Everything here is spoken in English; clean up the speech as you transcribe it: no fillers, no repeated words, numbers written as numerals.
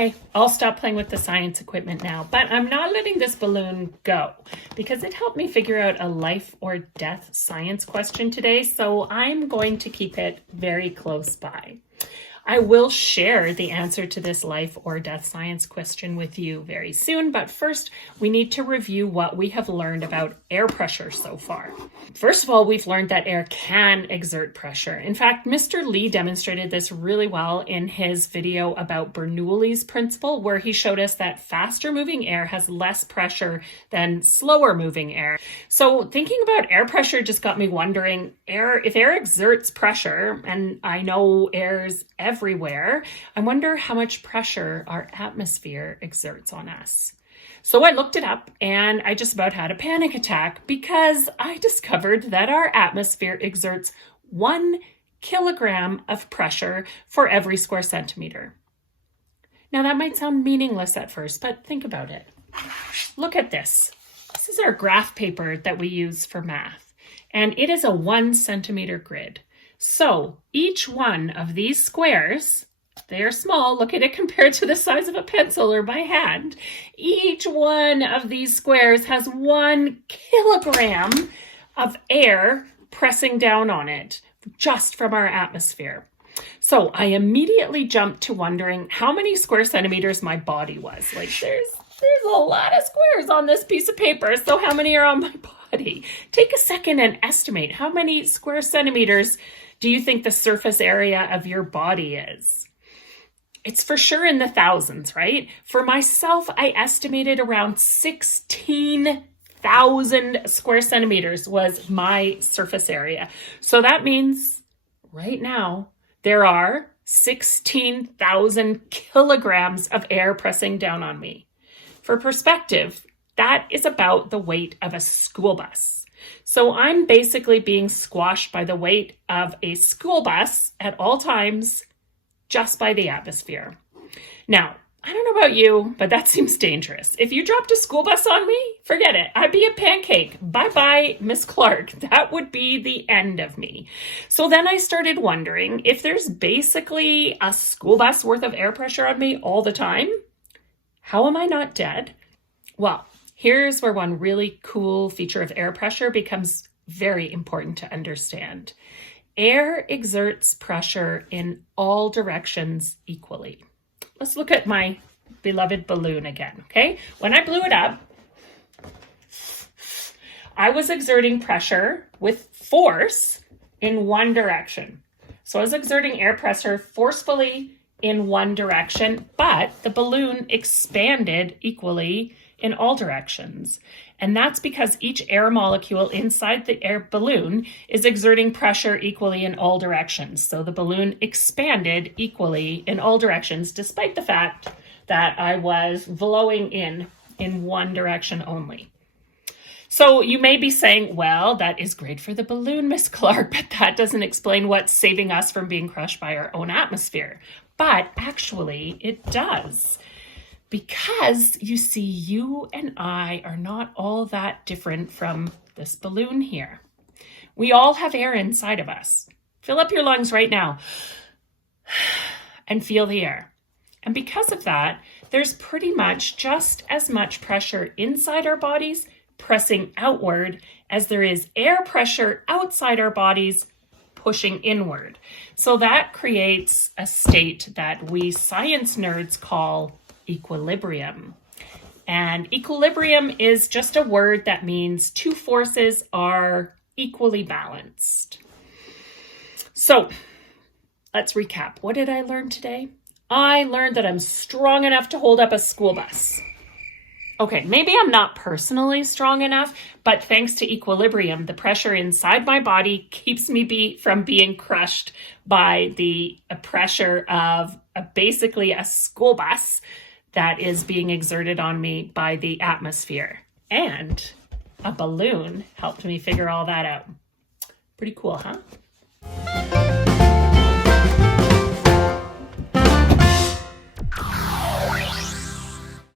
Okay, I'll stop playing with the science equipment now, but I'm not letting this balloon go because it helped me figure out a life or death science question today, so I'm going to keep it very close by. I will share the answer to this life or death science question with you very soon, but first we need to review what we have learned about air pressure so far. First of all, we've learned that air can exert pressure. In fact, Mr. Lee demonstrated this really well in his video about Bernoulli's principle, where he showed us that faster moving air has less pressure than slower moving air. So thinking about air pressure just got me wondering, if air exerts pressure, and I know air's everywhere, I wonder how much pressure our atmosphere exerts on us. So I looked it up and I just about had a panic attack because I discovered that our atmosphere exerts 1 kilogram of pressure for every square centimeter. Now that might sound meaningless at first, but think about it. Look at this. This is our graph paper that we use for math, and it is a 1 centimeter grid. So each one of these squares, they are small, look at it compared to the size of a pencil or by hand. Each one of these squares has 1 kilogram of air pressing down on it just from our atmosphere. So I immediately jumped to wondering how many square centimeters my body was. Like there's a lot of squares on this piece of paper, so how many are on my body? Take a second and estimate how many square centimeters do you think the surface area of your body is? It's for sure in the thousands, right? For myself, I estimated around 16,000 square centimeters was my surface area. So that means right now there are 16,000 kilograms of air pressing down on me. For perspective, that is about the weight of a school bus. So I'm basically being squashed by the weight of a school bus at all times just by the atmosphere. Now, I don't know about you, but that seems dangerous. If you dropped a school bus on me, forget it. I'd be a pancake. Bye-bye, Miss Clark. That would be the end of me. So then I started wondering if there's basically a school bus worth of air pressure on me all the time. How am I not dead? Well, here's where one really cool feature of air pressure becomes very important to understand. Air exerts pressure in all directions equally. Let's look at my beloved balloon again, okay? When I blew it up, I was exerting pressure with force in one direction. So I was exerting air pressure forcefully in one direction, but the balloon expanded equally in all directions. And that's because each air molecule inside the air balloon is exerting pressure equally in all directions. So the balloon expanded equally in all directions, despite the fact that I was blowing in one direction only. So you may be saying, well, that is great for the balloon, Miss Clark, but that doesn't explain what's saving us from being crushed by our own atmosphere. But actually, it does. Because you see, you and I are not all that different from this balloon here. We all have air inside of us. Fill up your lungs right now and feel the air. And because of that, there's pretty much just as much pressure inside our bodies pressing outward as there is air pressure outside our bodies pushing inward. So that creates a state that we science nerds call equilibrium. And equilibrium is just a word that means two forces are equally balanced. So let's recap. What did I learn today? I learned that I'm strong enough to hold up a school bus. Okay, maybe I'm not personally strong enough, but thanks to equilibrium, the pressure inside my body keeps me from being crushed by the pressure of basically a school bus that is being exerted on me by the atmosphere. And a balloon helped me figure all that out. Pretty cool, huh?